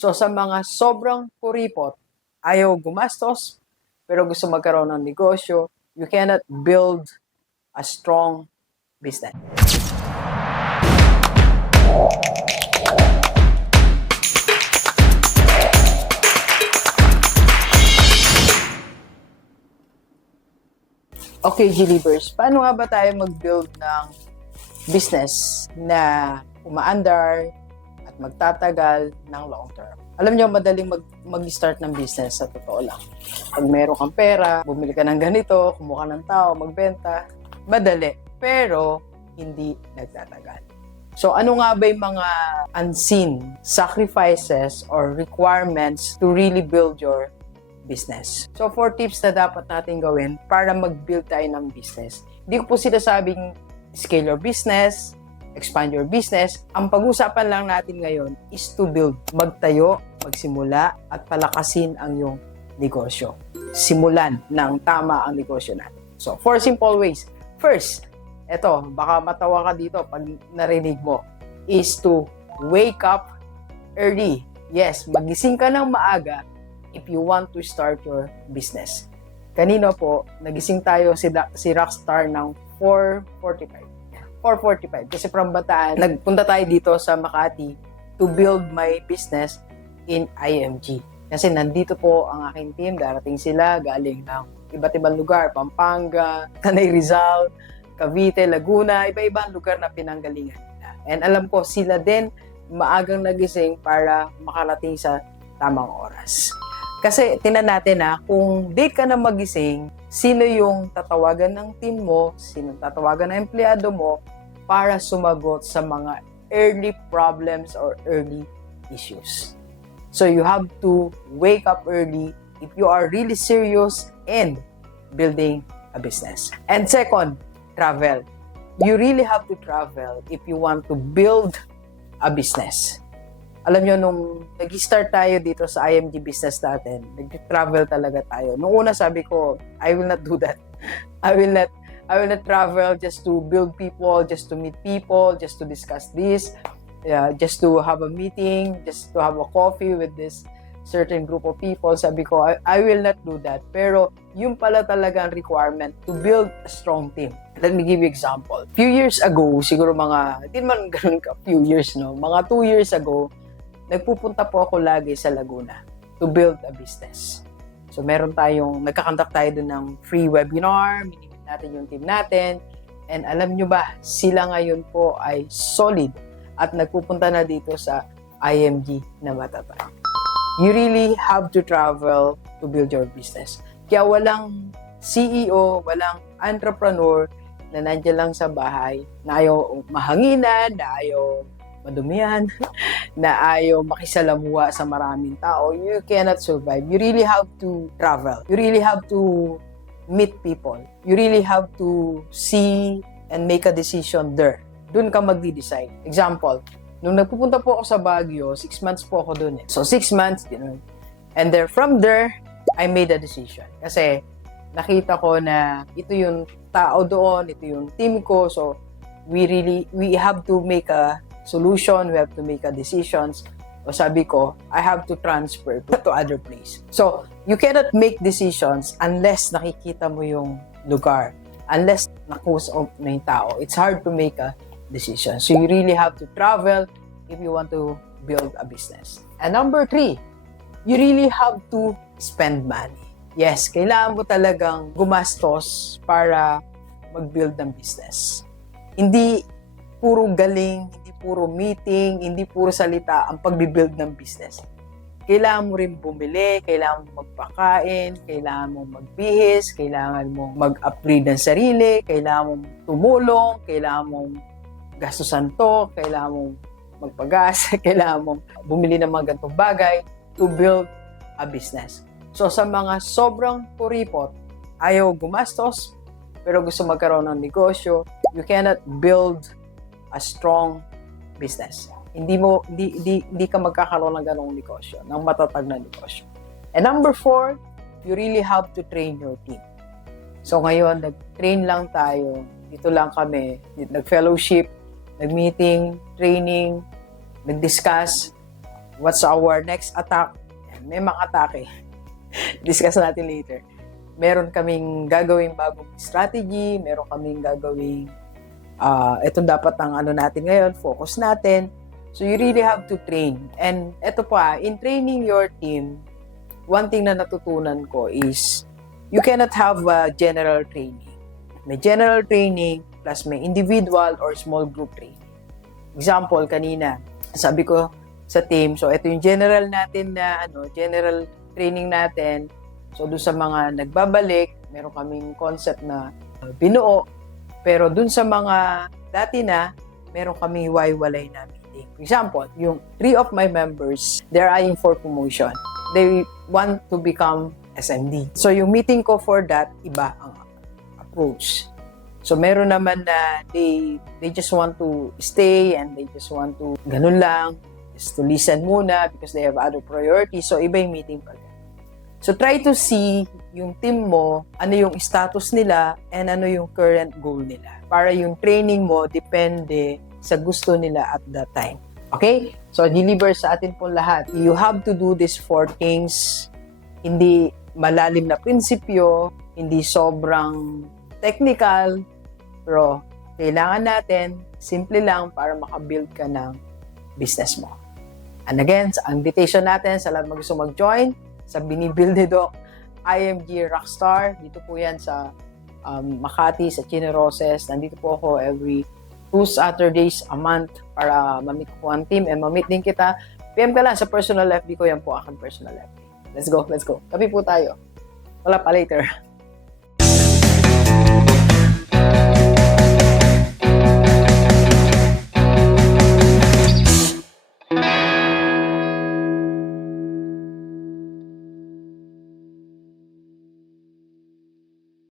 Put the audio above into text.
So sa mga sobrang kuripot, ayaw gumastos, pero gusto magkaroon ng negosyo, you cannot build a strong business. Okay, G-Leaders, paano nga ba tayo mag-build ng business na umaandar at magtatagal ng long term? Alam nyo, madaling mag-start ng business sa totoo lang. Pag meron kang pera, bumili ka ng ganito, kumuha ng tao, magbenta, madali. Pero, hindi nagtatagal. So, ano nga ba yung mga unseen sacrifices or requirements to really build your business? So, 4 tips na dapat natin gawin para mag-build tayo ng business. Hindi ko po sinasabing scale your business, expand your business. Ang pag-usapan lang natin ngayon is to build. Magtayo, magsimula, at palakasin ang iyong negosyo. Simulan ng tama ang negosyo natin. So, 4 simple ways. First, eto, baka matawa ka dito pag narinig mo, is to wake up early. Yes, magising ka ng maaga if you want to start your business. Kanina po, nagising tayo si Rockstar ng 4:45. Kasi from Bataan, nagpunta tayo dito sa Makati to build my business in IMG. Kasi nandito po ang aking team, darating sila galing ng iba't ibang lugar, Pampanga, Tanay Rizal, Cavite, Laguna, iba-ibang lugar na pinanggalingan nila. And alam ko, sila din maagang nagising para makarating sa tamang oras. Kasi tinan natin kung date ka na magising, sino yung tatawagan ng team mo, sino tatawagan ng empleyado mo para sumagot sa mga early problems or early issues. So you have to wake up early if you are really serious in building a business. And second, travel. You really have to travel if you want to build a business. Alam nyo, nung nag-start tayo dito sa IMG business natin, nag-travel talaga tayo. Nung una sabi ko, I will not do that. I will not travel just to build people, just to meet people, just to discuss this, just to have a meeting, just to have a coffee with this certain group of people. Sabi ko, I will not do that. Pero yung pala talaga ang requirement to build a strong team. Let me give you example. Few years ago, siguro hindi man ganun ka few years, no? Mga 2 years ago, nagpupunta po ako lagi sa Laguna to build a business. So meron nagkakandak tayo doon ng free webinar, minimit natin yung team natin, and alam nyo ba, sila ngayon po ay solid at nagpupunta na dito sa IMG na matatag. You really have to travel to build your business. Kaya walang CEO, walang entrepreneur na nandiyan lang sa bahay, na ayaw mahanginan, na ayaw madumihan, na ayaw makisalamuha sa maraming tao. You cannot survive. You really have to travel. You really have to meet people. You really have to see and make a decision there. Doon ka magdi-decide. Example, nung nagpupunta po ako sa Baguio, 6 months po ako doon. So 6 months, and from there, I made a decision. Kasi nakita ko na ito yung tao doon, ito yung team ko. So we have to make a solution, we have to make a decisions. O sabi ko, I have to transfer to other place. So, you cannot make decisions unless nakikita mo yung lugar. Unless nakusap na yung tao. It's hard to make a decision. So, you really have to travel if you want to build a business. And number 3, you really have to spend money. Yes, kailangan mo talagang gumastos para mag-build ng business. Hindi puro galing, hindi puro meeting, hindi puro salita ang pag-build ng business. Kailangan mo rin bumili, kailangan mo magpakain, kailangan mo magbihis, kailangan mo mag-upgrade ng sarili, kailangan mo tumulong, kailangan mo gastusan to, kailangan mo magpagas, kailangan mo bumili ng mga ganitong bagay to build a business. So sa mga sobrang kuripot, ayaw gumastos, pero gusto magkaroon ng negosyo, you cannot build a strong business. Hindi ka magkakaroon ng ganong negosyo, ng matatag na negosyo. And number 4, you really have to train your team. So ngayon, nag-train lang tayo. Dito lang kami, nag-fellowship, nag-meeting, training, nag-discuss. What's our next attack? May mga atake. Discuss natin later. Meron kaming gagawing bagong strategy, meron kaming gagawing ito dapat ang ano natin ngayon, focus natin. So you really have to train. And ito pa, in training your team, one thing na natutunan ko is you cannot have a general training. May general training plus may individual or small group training. Example, kanina, sabi ko sa team, so ito yung general natin na general training natin. So doon sa mga nagbabalik, meron kaming concept na binuo. Pero dun sa mga dati na, meron kami hiwa-hiwalay na meeting. For example, yung 3 of my members, they're eyeing for promotion. They want to become SMD. So yung meeting ko for that, iba ang approach. So meron naman na they just want to stay and they just want to ganun lang, just to listen muna because they have other priorities. So iba yung meeting pag. So try to see yung team mo, ano yung status nila and ano yung current goal nila. Para yung training mo depende sa gusto nila at that time. Okay? So deliver sa atin po lahat. You have to do these 4 things. Hindi malalim na prinsipyo, hindi sobrang technical, pero kailangan natin, simple lang para makabuild ka ng business mo. And again, ang invitation natin sa lahat gusto mag-join sa binibuild ni Doc IMG Rockstar. Dito po yan sa Makati, sa Chineroses. Nandito po ako every 2 Saturdays a month para mamit ko ang team and mamit din kita. PM ka lang sa personal FB ko. Yan po aking personal FB. Let's go. Kapi po tayo. Wala pa later.